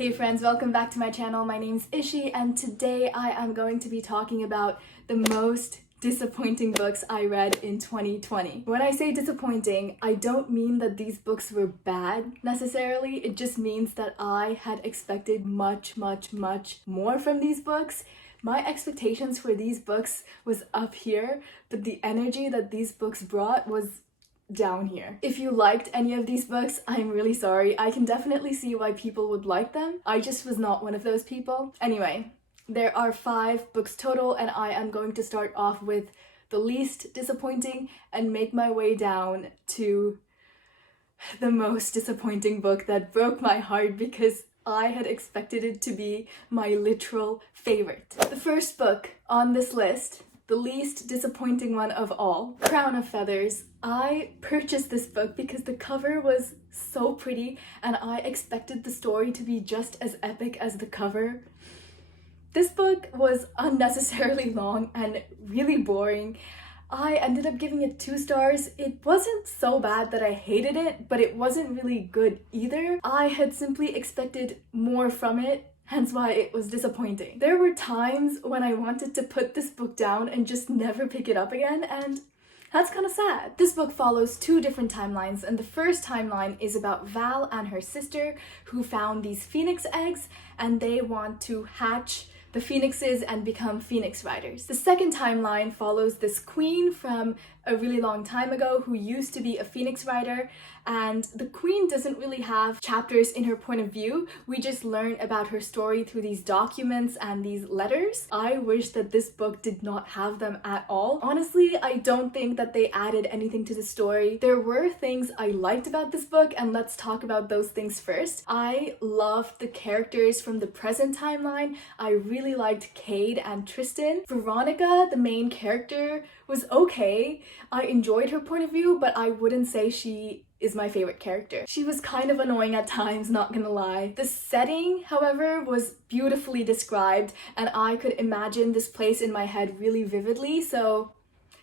Hey friends, welcome back to my channel. My name's Ishi and today I am going to be talking about the most disappointing books I read in 2020. When I say disappointing, I don't mean that these books were bad necessarily. It just means that I had expected much more from these books. My expectations for these books was up here, but the energy that these books brought was down here. If you liked any of these books, I'm really sorry. I can definitely see why people would like them. I just was not one of those people. Anyway, there are 5 books total and I am going to start off with the least disappointing and make my way down to the most disappointing book that broke my heart because I had expected it to be my literal favorite. The first book on this list, the least disappointing one of all, Crown of Feathers. I purchased this book because the cover was so pretty and I expected the story to be just as epic as the cover. This book was unnecessarily long and really boring. I ended up giving it 2 stars. It wasn't so bad that I hated it, but it wasn't really good either. I had simply expected more from it, hence why it was disappointing. There were times when I wanted to put this book down and just never pick it up again, and that's kind of sad. This book follows 2 different timelines, and the first timeline is about Val and her sister who found these phoenix eggs and they want to hatch the phoenixes and become phoenix riders. The second timeline follows this queen from a really long time ago who used to be a phoenix rider, and the queen doesn't really have chapters in her point of view. We just learn about her story through these documents and these letters. I wish that this book did not have them at all. Honestly, I don't think that they added anything to the story. There were things I liked about this book, and let's talk about those things first. I loved the characters from the present timeline. I really liked Cade and Tristan. Veronica, the main character, was okay. I enjoyed her point of view, but I wouldn't say she is my favorite character. She was kind of annoying at times, not gonna lie. The setting, however, was beautifully described and I could imagine this place in my head really vividly, so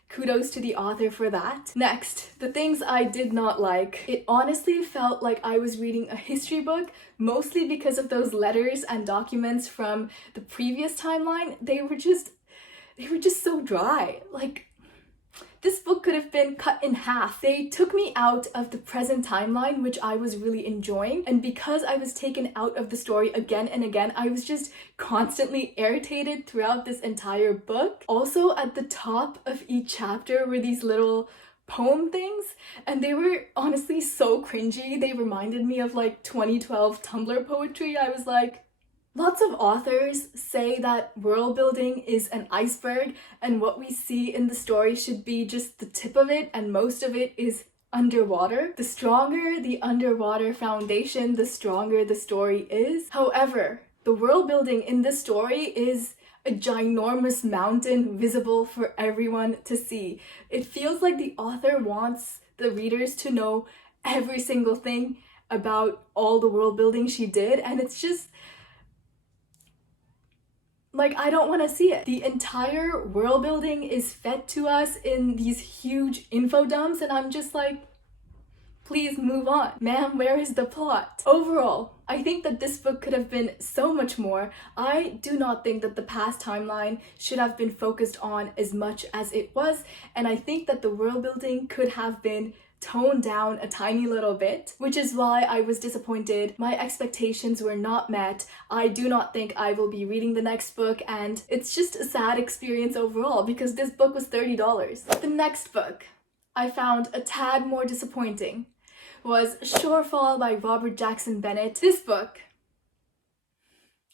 kudos to the author for that. Next, the things I did not like. It honestly felt like I was reading a history book, mostly because of those letters and documents from the previous timeline. They were just so dry. Like, this book could have been cut in half. They took me out of the present timeline, which I was really enjoying, and because I was taken out of the story again and again, I was just constantly irritated throughout this entire book. Also, at the top of each chapter were these little poem things, and they were honestly so cringy. They reminded me of like 2012 Tumblr poetry. I was like, lots of authors say that world building is an iceberg and what we see in the story should be just the tip of it and most of it is underwater. The stronger the underwater foundation, the stronger the story is. However, the world building in this story is a ginormous mountain visible for everyone to see. It feels like the author wants the readers to know every single thing about all the world building she did, and it's just like, I don't want to see it. The entire world building is fed to us in these huge info dumps and I'm just like, please move on. Ma'am, where is the plot? Overall, I think that this book could have been so much more. I do not think that the past timeline should have been focused on as much as it was, and I think that the world building could have been toned down a tiny little bit, which is why I was disappointed. My expectations were not met. I do not think I will be reading the next book, and it's just a sad experience overall because this book was $30. The next book I found a tad more disappointing was Shorefall by Robert Jackson Bennett. This book,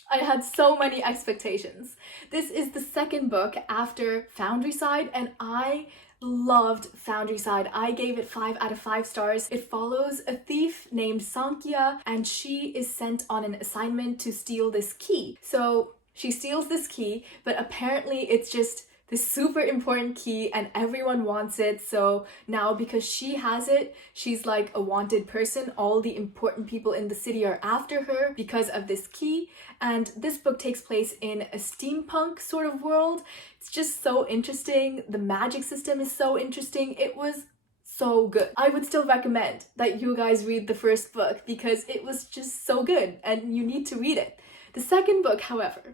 I had so many expectations. This is the second book after Foundryside and I loved Foundryside. I gave it 5 out of 5 stars. It follows a thief named Sankhya and she is sent on an assignment to steal this key. So she steals this key, but apparently it's just this super important key and everyone wants it. So now because she has it, she's like a wanted person. All the important people in the city are after her because of this key. And this book takes place in a steampunk sort of world. It's just so interesting. The magic system is so interesting. It was so good. I would still recommend that you guys read the first book because it was just so good and you need to read it. The second book, however,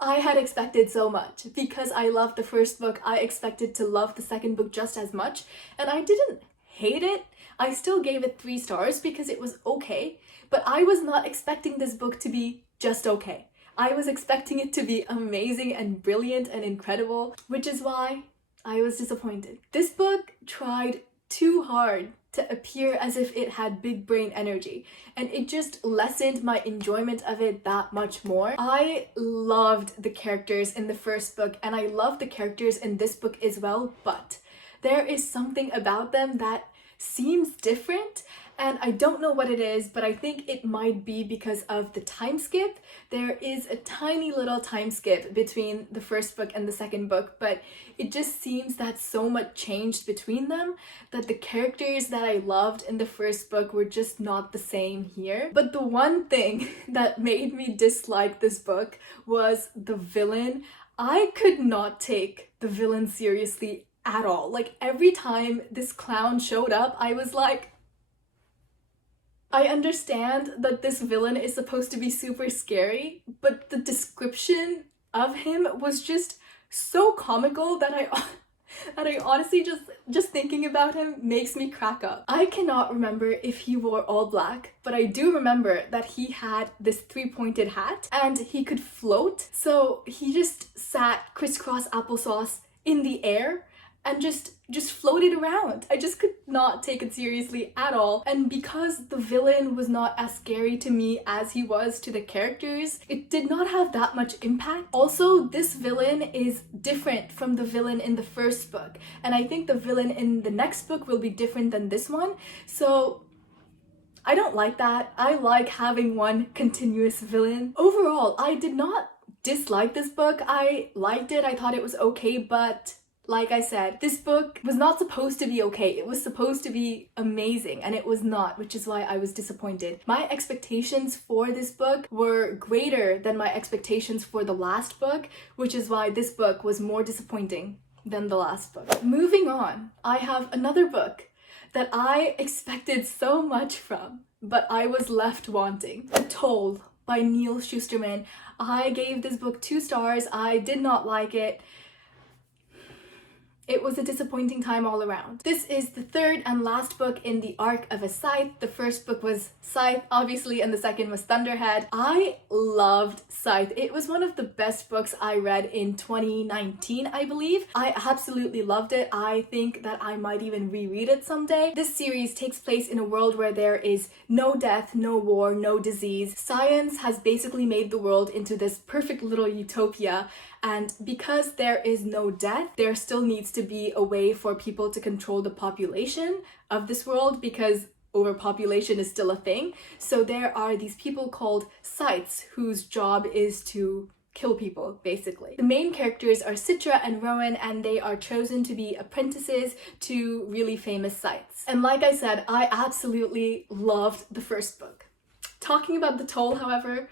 I had expected so much. Because I loved the first book, I expected to love the second book just as much, and I didn't hate it. I still gave it 3 stars because it was okay, but I was not expecting this book to be just okay. I was expecting it to be amazing and brilliant and incredible, which is why I was disappointed. This book tried too hard to appear as if it had big brain energy, and it just lessened my enjoyment of it that much more. I loved the characters in the first book, and I love the characters in this book as well, but there is something about them that seems different, and I don't know what it is, but I think it might be because of the time skip. There is a tiny little time skip between the first book and the second book, but it just seems that so much changed between them that the characters that I loved in the first book were just not the same here. But the one thing that made me dislike this book was the villain. I could not take the villain seriously at all. Like, every time this clown showed up, I was like, I understand that this villain is supposed to be super scary, but the description of him was just so comical that I honestly just thinking about him makes me crack up. I cannot remember if he wore all black, but I do remember that he had this 3-pointed hat and he could float. So he just sat crisscross applesauce in the air and just floated around. I just could not take it seriously at all. And because the villain was not as scary to me as he was to the characters, it did not have that much impact. Also, this villain is different from the villain in the first book, and I think the villain in the next book will be different than this one. So I don't like that. I like having one continuous villain. Overall, I did not dislike this book. I liked it. I thought it was okay, but like I said, this book was not supposed to be okay. It was supposed to be amazing, and it was not, which is why I was disappointed. My expectations for this book were greater than my expectations for the last book, which is why this book was more disappointing than the last book. Moving on, I have another book that I expected so much from, but I was left wanting. The Toll by Neal Shusterman. I gave this book 2 stars. I did not like it. It was a disappointing time all around. This is the 3rd and last book in the arc of a Scythe. The first book was Scythe, obviously, and the second was Thunderhead. I loved Scythe. It was one of the best books I read in 2019, I believe. I absolutely loved it. I think that I might even reread it someday. This series takes place in a world where there is no death, no war, no disease. Science has basically made the world into this perfect little utopia, and because there is no death, there still needs to be a way for people to control the population of this world because overpopulation is still a thing. So there are these people called Scythes whose job is to kill people, basically. The main characters are Citra and Rowan, and they are chosen to be apprentices to really famous Scythes. And like I said, I absolutely loved the first book. Talking about The Toll, however,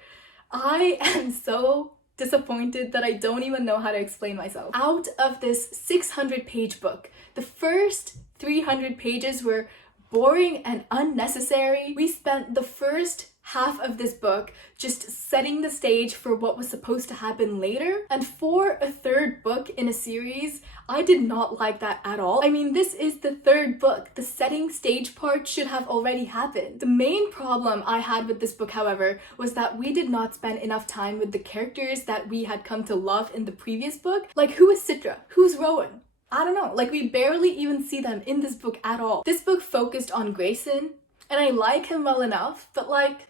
I am so disappointed that I don't even know how to explain myself. Out of this 600-page book, the first 300 pages were boring and unnecessary. We spent the first half of this book just setting the stage for what was supposed to happen later, and for a 3rd book in a series, I did not like that at all. I mean, this is the 3rd book. The setting stage part should have already happened. The main problem I had with this book, however, was that we did not spend enough time with the characters that we had come to love in the previous book. Like, who is Citra? Who's Rowan? I don't know. Like, we barely even see them in this book at all. This book focused on Grayson, and I like him well enough, but like,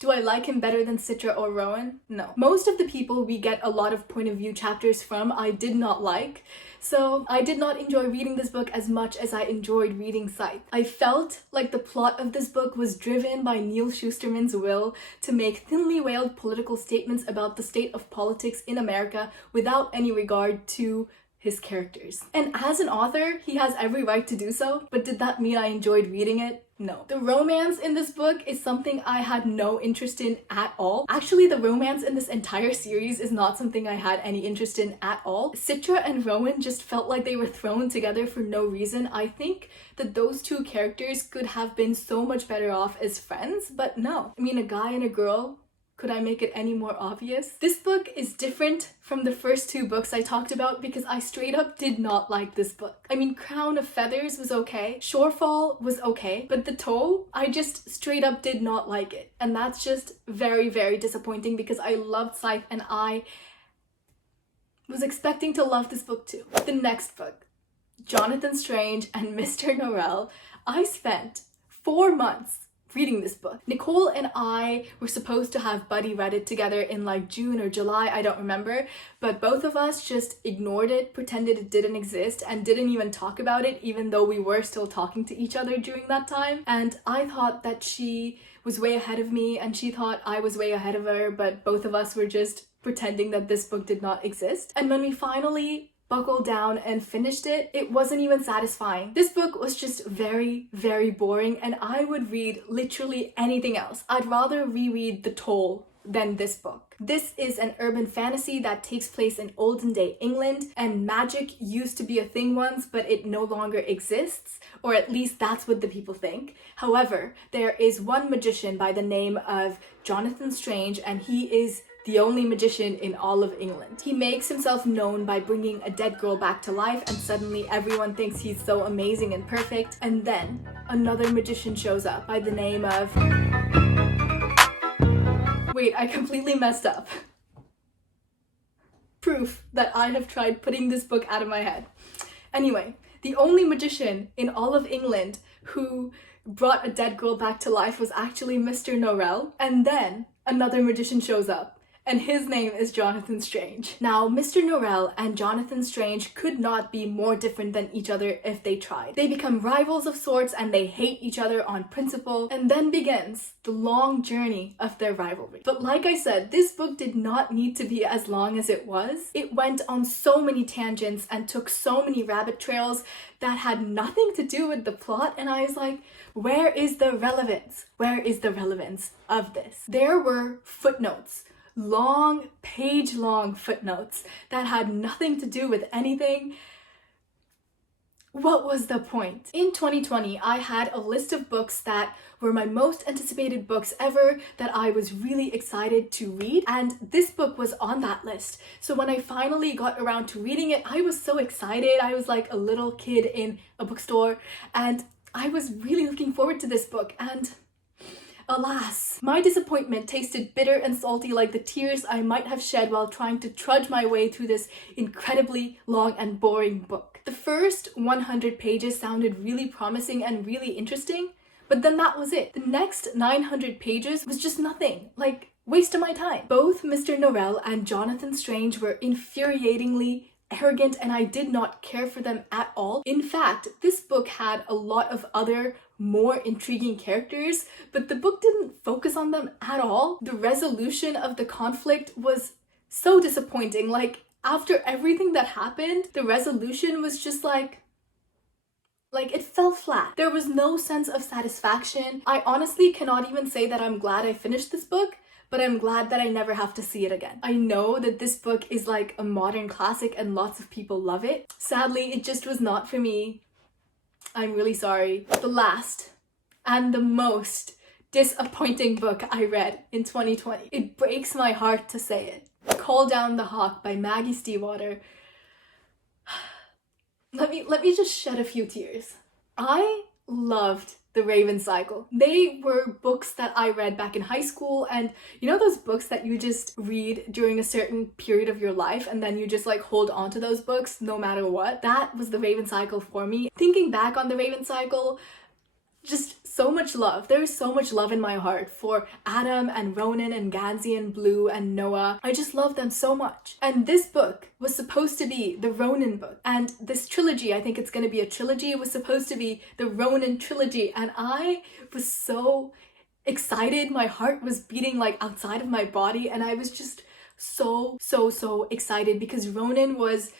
do I like him better than Citra or Rowan? No. Most of the people we get a lot of point of view chapters from I did not like, so I did not enjoy reading this book as much as I enjoyed reading Scythe. I felt like the plot of this book was driven by Neal Shusterman's will to make thinly veiled political statements about the state of politics in America without any regard to his characters. And as an author, he has every right to do so, but did that mean I enjoyed reading it? No. The romance in this book is something I had no interest in at all. Actually, the romance in this entire series is not something I had any interest in at all. Citra and Rowan just felt like they were thrown together for no reason. I think that those two characters could have been so much better off as friends, but no. I mean, a guy and a girl, could I make it any more obvious? This book is different from the first two books I talked about because I straight up did not like this book. I mean, Crown of Feathers was okay, Shorefall was okay, but The Toe, I just straight up did not like it. And that's just very, very disappointing because I loved Scythe and I was expecting to love this book too. The next book, Jonathan Strange and Mr. Norrell. I spent 4 months reading this book. Nicole and I were supposed to have buddy read it together in like June or July, I don't remember, but both of us just ignored it, pretended it didn't exist, and didn't even talk about it, even though we were still talking to each other during that time. And I thought that she was way ahead of me and she thought I was way ahead of her, but both of us were just pretending that this book did not exist. And when we finally buckled down and finished it, it wasn't even satisfying. This book was just very, very boring and I would read literally anything else. I'd rather reread The Toll than this book. This is an urban fantasy that takes place in olden day England, and magic used to be a thing once, but it no longer exists, or at least that's what the people think. However, there is one magician by the name of Jonathan Strange, and he is the only magician in all of England. He makes himself known by bringing a dead girl back to life, and suddenly everyone thinks he's so amazing and perfect. And then another magician shows up by the name of... Wait, I completely messed up. Proof that I have tried putting this book out of my head. Anyway, the only magician in all of England who brought a dead girl back to life was actually Mr. Norrell, and then another magician shows up, and his name is Jonathan Strange. Now, Mr. Norrell and Jonathan Strange could not be more different than each other if they tried. They become rivals of sorts and they hate each other on principle, and then begins the long journey of their rivalry. But like I said, this book did not need to be as long as it was. It went on so many tangents and took so many rabbit trails that had nothing to do with the plot, and I was like, where is the relevance? Where is the relevance of this? There were footnotes, long, page-long footnotes that had nothing to do with anything. What was the point? In 2020, I had a list of books that were my most anticipated books ever that I was really excited to read, and this book was on that list. So when I finally got around to reading it, I was so excited. I was like a little kid in a bookstore, and I was really looking forward to this book, and alas, my disappointment tasted bitter and salty like the tears I might have shed while trying to trudge my way through this incredibly long and boring book. The first 100 pages sounded really promising and really interesting, but then that was it. The next 900 pages was just nothing, like waste of my time. Both Mr. Norrell and Jonathan Strange were infuriatingly arrogant, and I did not care for them at all. In fact, this book had a lot of other more intriguing characters, but the book didn't focus on them at all. The resolution of the conflict was so disappointing. Like, after everything that happened, the resolution was just like it fell flat. There was no sense of satisfaction. I honestly cannot even say that I'm glad I finished this book, but I'm glad that I never have to see it again. I know that this book is like a modern classic and lots of people love it. Sadly, it just was not for me. I'm really sorry. The last and the most disappointing book I read in 2020. It breaks my heart to say it. Call Down the Hawk by Maggie Stiefvater. Let me just shed a few tears. I loved The Raven Cycle. They were books that I read back in high school, and you know those books that you just read during a certain period of your life and then you just like hold on to those books no matter what? That was The Raven Cycle for me. Thinking back on The Raven Cycle, just so much love. There is so much love in my heart for Adam and Ronan and Gansey and Blue and Noah. I just love them so much. And this book was supposed to be the Ronan book. And this trilogy, I think it's going to be a trilogy, was supposed to be the Ronan trilogy. And I was so excited. My heart was beating like outside of my body. And I was just so excited because Ronan was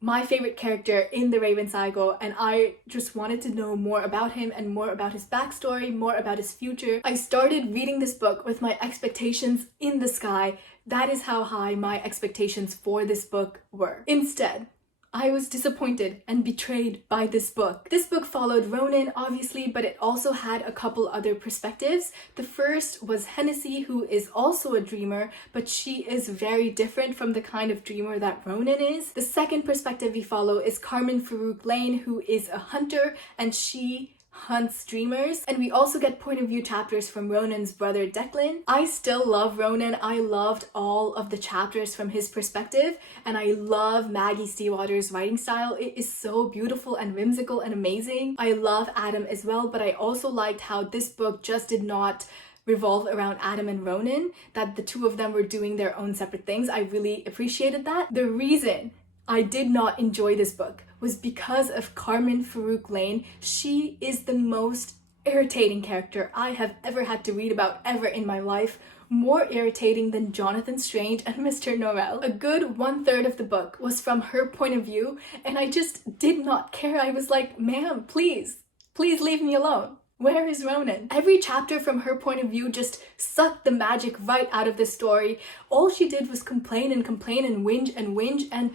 my favorite character in the Raven Cycle, and I just wanted to know more about him and more about his backstory, more about his future. I started reading this book with my expectations in the sky. That is how high my expectations for this book were. Instead, I was disappointed and betrayed by this book. This book followed Ronan, obviously, but it also had a couple other perspectives. The first was Hennessy, who is also a dreamer, but she is very different from the kind of dreamer that Ronan is. The second perspective we follow is Carmen Farouk Lane, who is a hunter, and she hunts dreamers. And we also get point of view chapters from Ronan's brother Declan. I still love Ronan. I loved all of the chapters from his perspective, and I love Maggie Stiefvater's writing style. It is so beautiful and whimsical and amazing. I love Adam as well, but I also liked how this book just did not revolve around Adam and Ronan, that the two of them were doing their own separate things. I really appreciated that. The reason I did not enjoy this book was because of Carmen Farouk Lane. She is the most irritating character I have ever had to read about ever in my life. More irritating than Jonathan Strange and Mr. Norrell. A good 1/3 of the book was from her point of view, and I just did not care. I was like, ma'am, please leave me alone. Where is Ronan? Every chapter from her point of view just sucked the magic right out of the story. All she did was complain and complain and whinge, and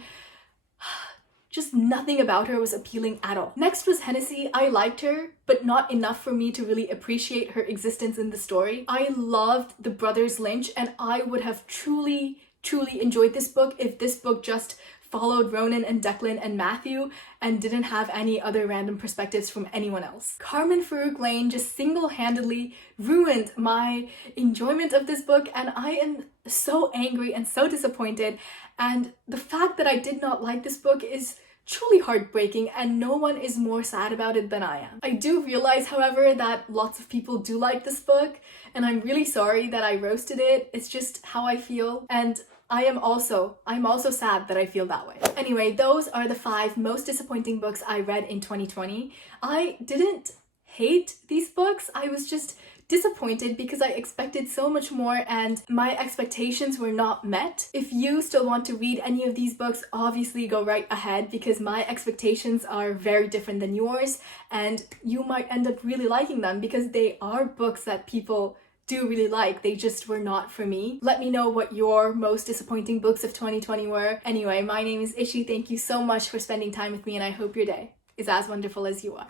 just nothing about her was appealing at all. Next was Hennessy. I liked her, but not enough for me to really appreciate her existence in the story. I loved the brothers Lynch, and I would have truly enjoyed this book if this book just followed Ronan and Declan and Matthew and didn't have any other random perspectives from anyone else. Carmen Farouk Lane just single-handedly ruined my enjoyment of this book, and I am so angry and so disappointed. And the fact that I did not like this book is truly heartbreaking, and no one is more sad about it than I am. I do realize, however, that lots of people do like this book, and I'm really sorry that I roasted it. It's just how I feel, and I'm also sad that I feel that way. Anyway, those are the 5 most disappointing books I read in 2020. I didn't hate these books. I was just disappointed because I expected so much more and my expectations were not met. If you still want to read any of these books, obviously go right ahead, because my expectations are very different than yours, and you might end up really liking them because they are books that people do really like. They just were not for me. Let me know what your most disappointing books of 2020 were. Anyway, my name is Ishi. Thank you so much for spending time with me, and I hope your day is as wonderful as you are.